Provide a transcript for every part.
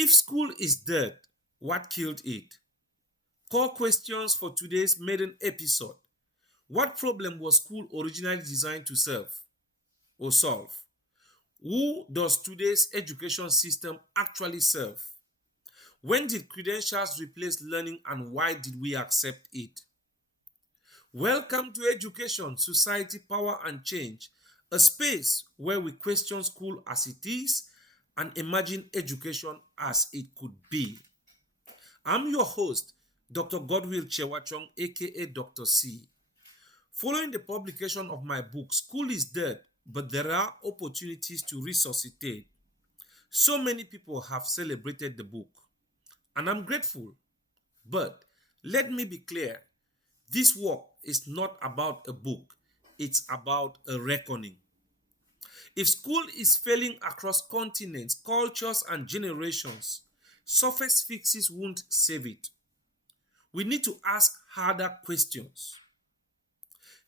If school is dead, what killed it? Core questions for today's maiden episode. What problem was school originally designed to serve or solve? Who does today's education system actually serve? When did credentials replace learning and why did we accept it? Welcome to Education, Society, Power and Change, a space where we question school as it is and imagine education as it could be. I'm your host, Dr. Godwill Chewachong, aka Dr. C. Following the publication of my book, School is Dead, but there are opportunities to resuscitate. So many people have celebrated the book, and I'm grateful. But let me be clear, this work is not about a book, it's about a reckoning. If school is failing across continents, cultures, and generations, surface fixes won't save it. We need to ask harder questions.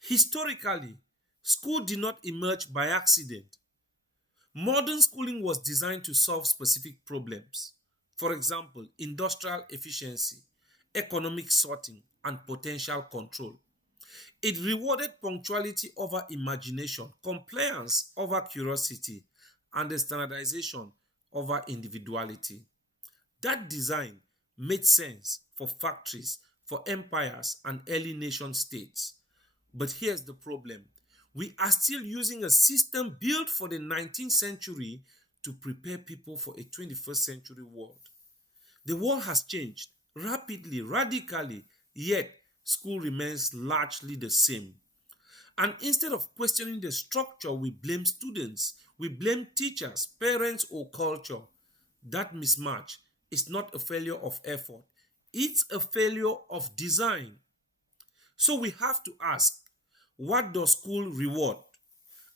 Historically, school did not emerge by accident. Modern schooling was designed to solve specific problems. For example, industrial efficiency, economic sorting, and potential control. It rewarded punctuality over imagination, compliance over curiosity, and the standardization over individuality. That design made sense for factories, for empires, and early nation states. But here's the problem. We are still using a system built for the 19th century to prepare people for a 21st century world. The world has changed rapidly, radically, yet school remains largely the same. And instead of questioning the structure, we blame students, we blame teachers, parents, or culture. That mismatch is not a failure of effort, it's a failure of design. So we have to ask, what does school reward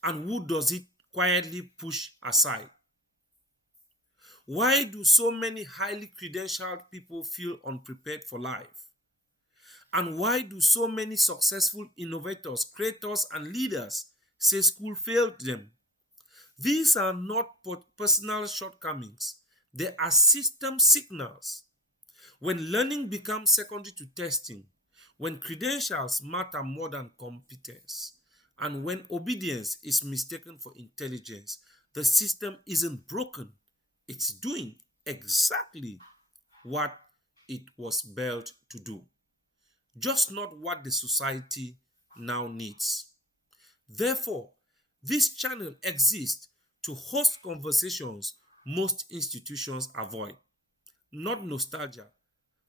and who does it quietly push aside? Why do so many highly credentialed people feel unprepared for life? And why do so many successful innovators, creators, and leaders say school failed them? These are not personal shortcomings, they are system signals. When learning becomes secondary to testing, when credentials matter more than competence, and when obedience is mistaken for intelligence, the system isn't broken. It's doing exactly what it was built to do, just not what the society now needs. Therefore, this channel exists to host conversations most institutions avoid. Not nostalgia,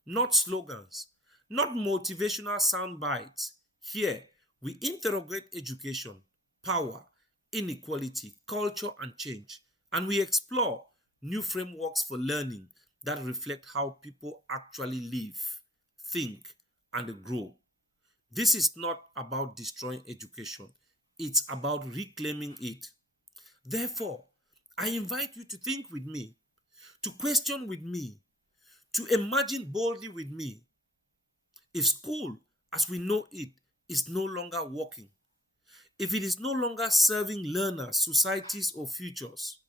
not slogans, not motivational sound bites. Here, we interrogate education, power, inequality, culture, and change, and we explore new frameworks for learning that reflect how people actually live, think, and grow. This is not about destroying education, it's about reclaiming it. Therefore, I invite you to think with me, to question with me, to imagine boldly with me. If school, as we know it, is no longer working, if it is no longer serving learners, societies, or futures,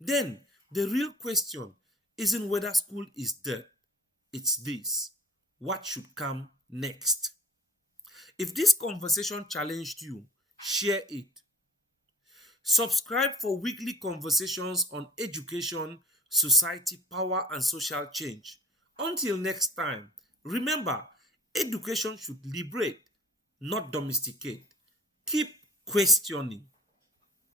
then the real question isn't whether school is dead. It's this: what should come next? If this conversation challenged you, share it. Subscribe for weekly conversations on education, society, power, and social change. Until next time, remember, education should liberate, not domesticate. Keep questioning.